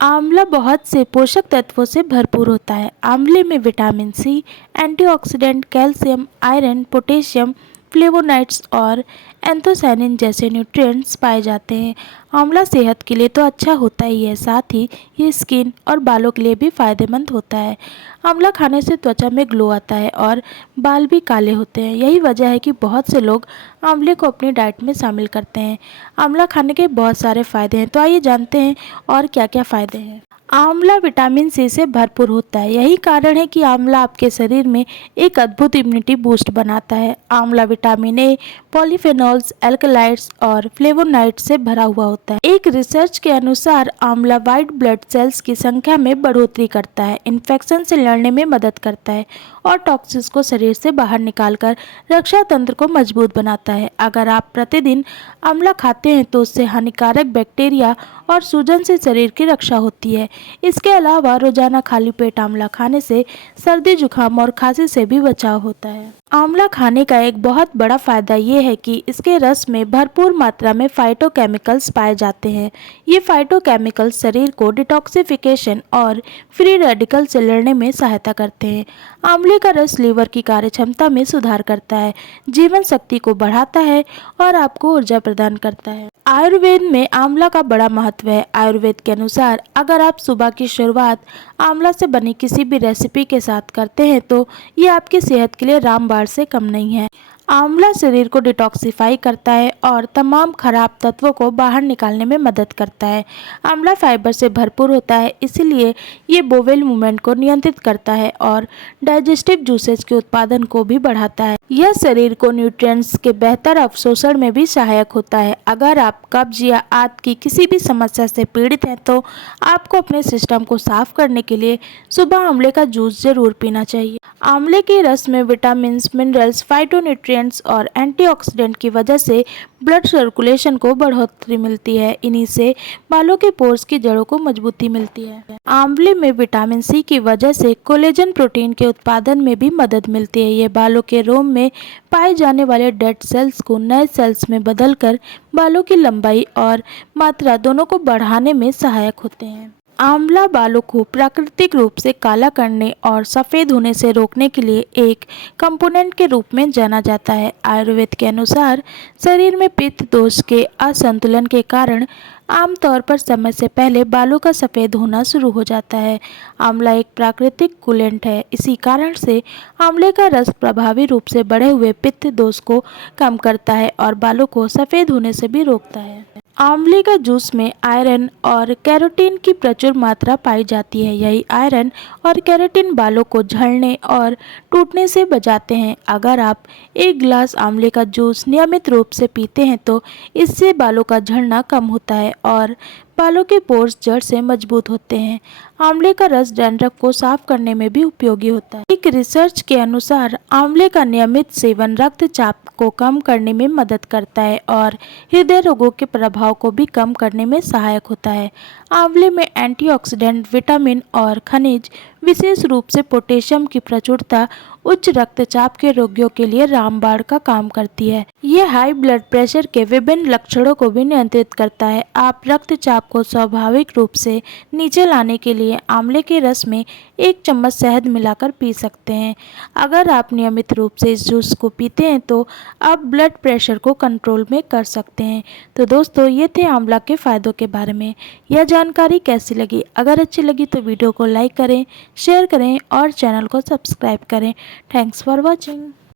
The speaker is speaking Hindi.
आंवला बहुत से पोषक तत्वों से भरपूर होता है। आंवले में vitamin C, antioxidant, calcium, iron, potassium, flavonoids और एंथोसायनिन जैसे न्यूट्रिएंट्स पाए जाते हैं। आंवला सेहत के लिए तो अच्छा होता ही है, साथ ही ये स्किन और बालों के लिए भी फायदेमंद होता है। आंवला खाने से त्वचा में ग्लो आता है और बाल भी काले होते हैं। यही वजह है कि बहुत से लोग आंवले को अपनी डाइट में शामिल करते हैं। आंवला खाने के बहुत सारे फायदे हैं, तो आइए जानते हैं और क्या क्या फायदे हैं। आंवला विटामिन सी से भरपूर होता है। यही कारण है कि आंवला आपके शरीर में एक अद्भुत इम्यूनिटी बूस्ट बनाता है। आंवला विटामिन ए, पॉलीफेनॉल्स, एल्कलाइड्स और फ्लेवोनॉइड्स से भरा हुआ होता है। एक रिसर्च के अनुसार आंवला व्हाइट ब्लड सेल्स की संख्या में बढ़ोतरी करता है, इन्फेक्शन से लड़ने में मदद करता है और टॉक्सिन्स को शरीर से बाहर निकालकर रक्षा तंत्र को मजबूत बनाता है। अगर आप प्रतिदिन आंवला खाते हैं तो उससे हानिकारक बैक्टीरिया और सूजन से शरीर की रक्षा होती है। इसके अलावा रोजाना खाली पेट आंवला खाने से सर्दी, जुकाम और खांसी से भी बचाव होता है। आंवला खाने का एक बहुत बड़ा फायदा ये है कि इसके रस में भरपूर मात्रा में फाइटोकेमिकल्स पाए जाते हैं। ये फाइटोकेमिकल्स शरीर को डिटॉक्सिफिकेशन और फ्री रेडिकल से लड़ने में सहायता करते हैं। आंवले का रस लीवर की कार्यक्षमता में सुधार करता है, जीवन शक्ति को बढ़ाता है और आपको ऊर्जा प्रदान करता है। आयुर्वेद में आंवला का बड़ा महत्व है। आयुर्वेद के अनुसार अगर आप सुबह की शुरुआत आंवला से बनी किसी भी रेसिपी के साथ करते हैं तो ये आपकी सेहत के लिए रामबाण से कम नहीं है। आंवला शरीर को डिटॉक्सिफाई करता है और तमाम खराब तत्वों को बाहर निकालने में मदद करता है। आंवला फाइबर से भरपूर होता है, इसीलिए ये बोवेल मूवमेंट को नियंत्रित करता है और डाइजेस्टिव जूसेस के उत्पादन को भी बढ़ाता है। यह शरीर को न्यूट्रिएंट्स के बेहतर अवशोषण में भी सहायक होता है। अगर आप कब्ज या आंत की किसी भी समस्या से पीड़ित हैं तो आपको अपने सिस्टम को साफ करने के लिए सुबह आंवले का जूस जरूर पीना चाहिए। आंवले के रस में विटामिन्स, मिनरल्स, फाइटोन्यूट्रिएंट्स और एंटीऑक्सीडेंट की वजह से ब्लड सर्कुलेशन को बढ़ोतरी मिलती है। इन्हीं से बालों के पोर्स की जड़ों को मजबूती मिलती है। आंवले में विटामिन सी की वजह से कोलेजन प्रोटीन के उत्पादन में भी मदद मिलती है। ये बालों के रोम में पाए जाने वाले डेड सेल्स को नए सेल्स में बदलकर बालों की लंबाई और मात्रा दोनों को बढ़ाने में सहायक होते हैं। आंवला बालों को प्राकृतिक रूप से काला करने और सफ़ेद होने से रोकने के लिए एक कंपोनेंट के रूप में जाना जाता है। आयुर्वेद के अनुसार शरीर में पित्त दोष के असंतुलन के कारण आमतौर पर समय से पहले बालों का सफ़ेद होना शुरू हो जाता है। आंवला एक प्राकृतिक कूलेंट है, इसी कारण से आंवले का रस प्रभावी रूप से बढ़े हुए पित्त दोष को कम करता है और बालों को सफ़ेद होने से भी रोकता है। आंवले का जूस में आयरन और कैरोटीन की प्रचुर मात्रा पाई जाती है। यही आयरन और कैरोटीन बालों को झड़ने और टूटने से बचाते हैं। अगर आप एक गिलास आंवले का जूस नियमित रूप से पीते हैं तो इससे बालों का झड़ना कम होता है और बालों के पोर्स जड़ से मजबूत होते हैं। आंवले का रस डैंड्रफ को साफ करने में भी उपयोगी होता है। एक रिसर्च के अनुसार आंवले का नियमित सेवन रक्तचाप को कम करने में मदद करता है और हृदय रोगों के प्रभाव को भी कम करने में सहायक होता है। आंवले में एंटीऑक्सीडेंट, विटामिन और खनिज, विशेष रूप से पोटेशियम की प्रचुरता उच्च रक्तचाप के रोगियों के लिए रामबाण का काम करती है। यह हाई ब्लड प्रेशर के विभिन्न लक्षणों को भी नियंत्रित करता है। आप रक्तचाप को स्वाभाविक रूप से नीचे लाने के लिए आंवले के रस में 1 चम्मच शहद मिलाकर पी सकते हैं। अगर आप नियमित रूप से इस जूस को पीते हैं तो आप ब्लड प्रेशर को कंट्रोल में कर सकते हैं। तो दोस्तों, ये थे आंवला के फ़ायदों के बारे में। यह जानकारी कैसी लगी? अगर अच्छी लगी तो वीडियो को लाइक करें, शेयर करें और चैनल को सब्सक्राइब करें। Thanks for watching.